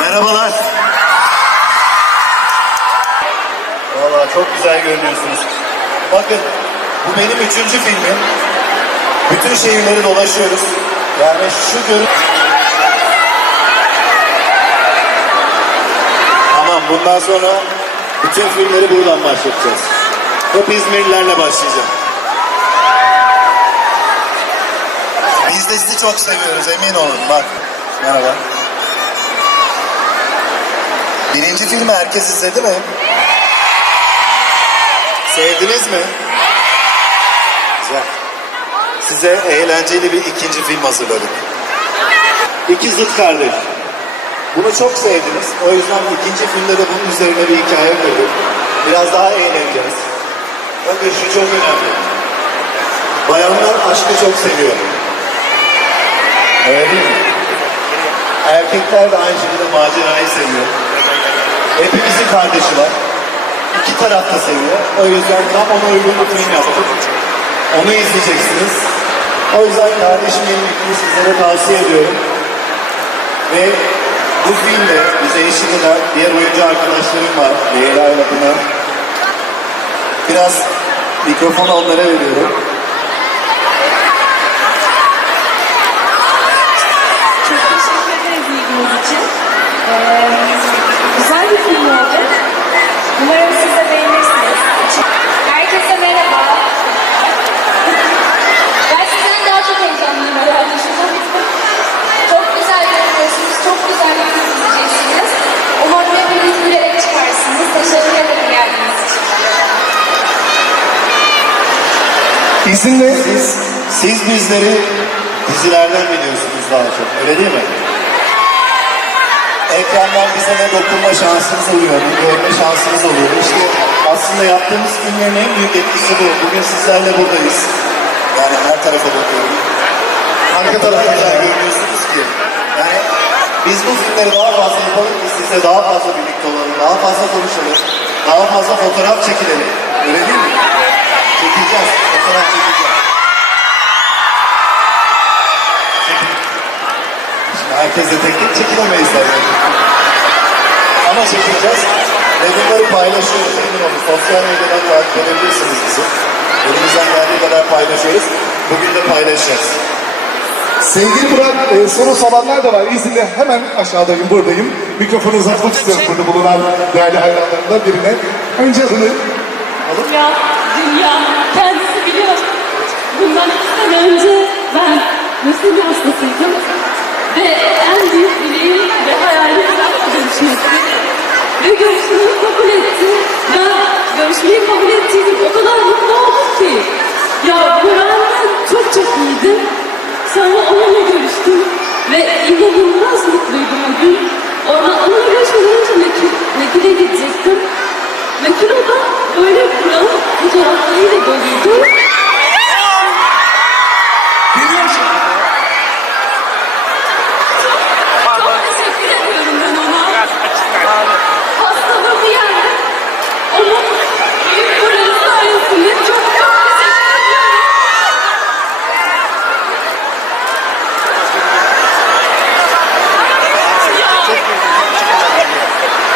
Merhabalar. Vallahi çok güzel görünüyorsunuz. Bakın, bu benim 3. filmim. Bütün şehirleri dolaşıyoruz. Yani şu görün... Tamam, bundan sonra bütün filmleri buradan başlatacağız. Hep İzmirlilerle başlayacağım. Biz de sizi çok seviyoruz, emin olun. Bak, merhaba. 1. filmi herkes izledi mi? Sevdiniz mi? Güzel. Size eğlenceli bir 2. film hazırladık. 2 zıt kardeş. Bunu çok sevdiniz. O yüzden 2. filmde de bunun üzerine bir hikaye koyduk. Biraz daha eğleneceğiz. Bakın şu çok önemli. Bayanlar aşkı çok seviyor. Öyle değil mi? Erkekler de aynı şekilde macerayı seviyor. Hepimizin kardeşi var. 2 taraf da seviyor. O yüzden tam ona uygun bir film yaptık. Onu izleyeceksiniz. O yüzden kardeşim benim ikili sizlere tavsiye ediyorum. Ve bu filmde bize eşlik eden diğer oyuncu arkadaşlarım var. Leyla ile Pınar. Biraz mikrofonu onlara veriyorum. Çok teşekkür ederiz ilginiz için. Güzel bir film oldu. Umarım siz de beğenirsiniz. Herkese merhaba. Ben sizden daha çok heyecanlıyım herhalde şu an. Çok güzel görünüyorsunuz, çok güzel bir film izleyeceksiniz. Umarım hepiniz gülerek çıkarsınız. Teşekkür ederim geldiğiniz için. İzinle siz bizleri dizilerden biliyorsunuz daha çok, öyle değil mi? Ekrandan bize ne dokunma şansımız oluyor, ne görme şansımız oluyor. İşte aslında yaptığımız filmlerin en büyük etkisi bu. Bugün sizlerle buradayız. Yani her tarafa bakıyorum. Arka tarafa güzel görünüyorsunuz ki. Yani biz bu filmleri daha fazla yapalım ki sizle daha fazla birlikte olalım, daha fazla konuşalım, daha fazla fotoğraf çekilelim. Öyle değil mi? Çekeceğiz, fotoğraf çekeceğiz. Şimdi herkese tek tek çekilemeyiz tabii. Ama çekeceğiz. Ve bunları paylaşıyoruz. Emin olun, sosyal medyadan takip edebilirsiniz bizi. Elimizden geldiği kadar paylaşıyoruz. Bugün de paylaşacağız. Sevgili Burak, soru soranlar da var. İzninle hemen aşağıdayım, buradayım. Mikrofonu uzatmak istiyorum burada bulunan değerli hayranlarımdan birine. Önce adını alıp... Dünya kendisi biliyor. Bundan 2 sene önce ben lösemi hastasıydım. Ve en büyük dileğim ve hayalim benimle görüşmekti. Ve görüşmeyi kabul etti. Ben görüşmeyi kabul ettiğim o kadar mutlu oldum ki. Ya Burak'ın çok çok iyiydi. Sonra onunla görüştüm. Ve inanılmaz mutluydum o gün. Onunla görüşmeden önce Mekil'e gidecektim. Mekil'e böyle Burak'ın fotoğraflarıyla doluydu. Hastalığımı yendim. Onun büyük buranın sayesinde çok teşekkür ediyorum.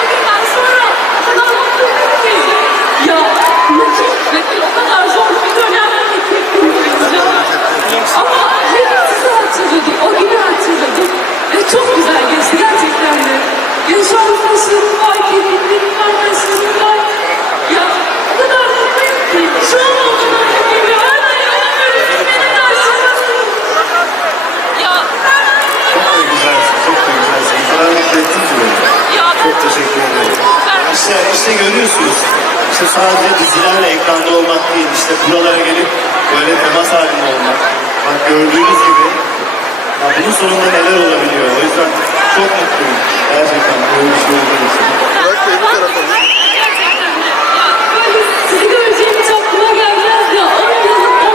Bugünden sonra o kadar mutluydum ki. Ya Mekil o kadar zor bir dönemde gittim. Ama hepimizi hatırladım. O günü hatırladım. Ve çok güzel geçti gerçekten de. Genç arkadaşlarım var, kendimlerim arkadaşlarım var. Ya o kadar mutluyum ki. Şu an o kadar mutluyum. Hala inanamıyorum. Beni karşılasın. Ya. Çok da güzelsin, çok da güzelsin. Bu kadar mutlu ettin ki beni. Çok teşekkür ederim. İşte görüyorsunuz. İşte sadece dizilerle ekranda olmak değil, işte buralara gelip böyle temas halinde olmak. gördüğünüz gibi ya bunun sonunda neler olabiliyor. O yüzden çok mutluyum. Gerçekten böyle bir şey olduğu için. Burak Bey bu tarafa mı? Sizi göreceğim hiç aklıma gelmez ya.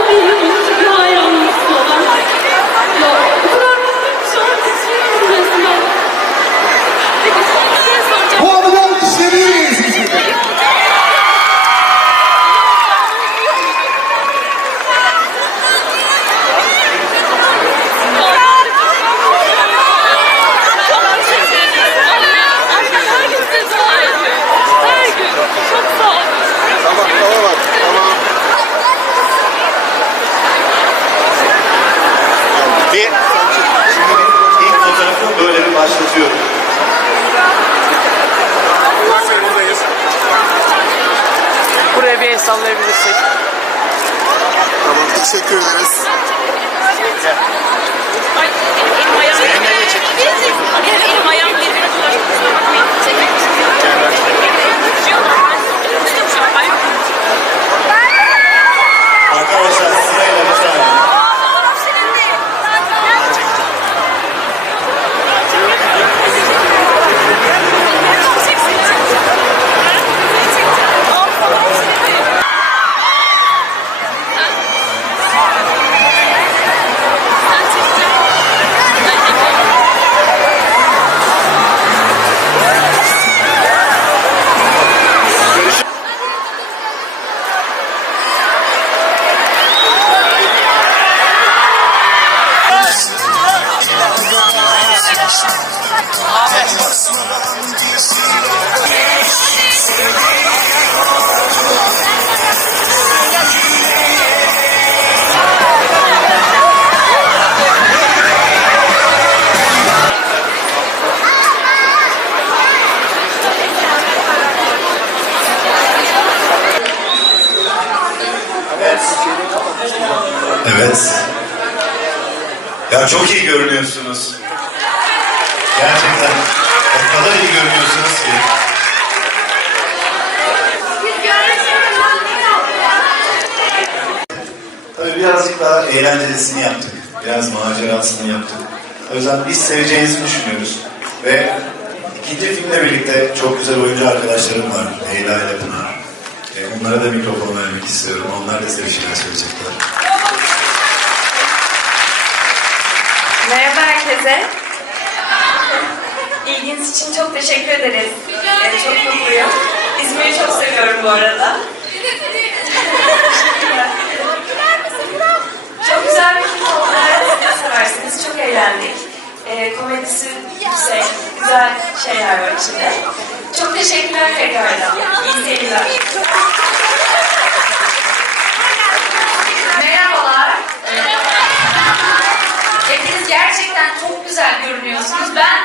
10 yılın bir hayranlık olan. Ya o kadar mutluyum ki şu an titriyorum resmen. Peki son bir şey soracağım. Bu arada alkışlarıyız. Her gün. Çok sağ olun. Tamam tamam tamam. Bir, şimdi ilk fotoğrafımı böyle bir başlatıyorum. Burak Bey buradayız. Buraya bir el sallayabilirsek. Tamam teşekkür ederiz. Ay, elim ayağım Elim ayağım birbirine dolaştı. Kusura bakmayın. Çekmek Arkadaşlar sırayla lütfen. Evet. Ya çok iyi görünüyorsunuz. Gerçekten o kadar iyi görünüyorsunuz ki. Tabii birazcık daha eğlencelisini yaptık. Biraz macerasını yaptık. O yüzden biz seveceğinizi düşünüyoruz. Ve ikinci filmle birlikte çok güzel oyuncu arkadaşlarım var. Leyla ile Pınar. Onlara da mikrofon vermek istiyorum. Onlar da size bir şeyler söyleyecekler. Merhaba herkese. İlginiz için çok teşekkür ederiz. Çok mutluyum. İzmir'i çok seviyorum bu arada. Çok güzel bir film oldu. Siz de seversiniz. Çok eğlendik. Komedisi yüksek. Güzel şeyler var içinde. Çok teşekkürler tekrardan. İyi seyirler. Merhabalar. Hepiniz gerçekten çok güzel görünüyorsunuz. Ben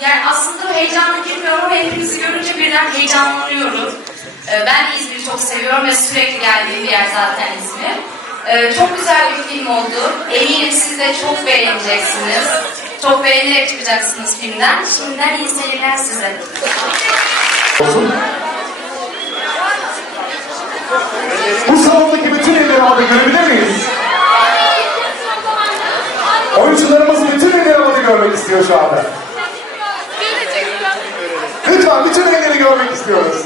yani aslında heyecanlı girmiyorum ama hepinizi görünce birden heyecanlanıyorum. Ben İzmir'i çok seviyorum ve sürekli geldiğim bir yer zaten İzmir. Çok güzel bir film oldu. Eminim siz de çok beğeneceksiniz. Çok beğenerek çıkacaksınız filmden. Şimdiden iyi seyirler size. Bu salondaki bütün elleri havada görebilir miyiz? Oyuncularımız bütün elleri havada görmek istiyor şu anda. Lütfen bütün elleri görmek istiyoruz.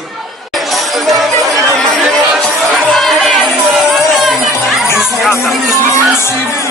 Kalk.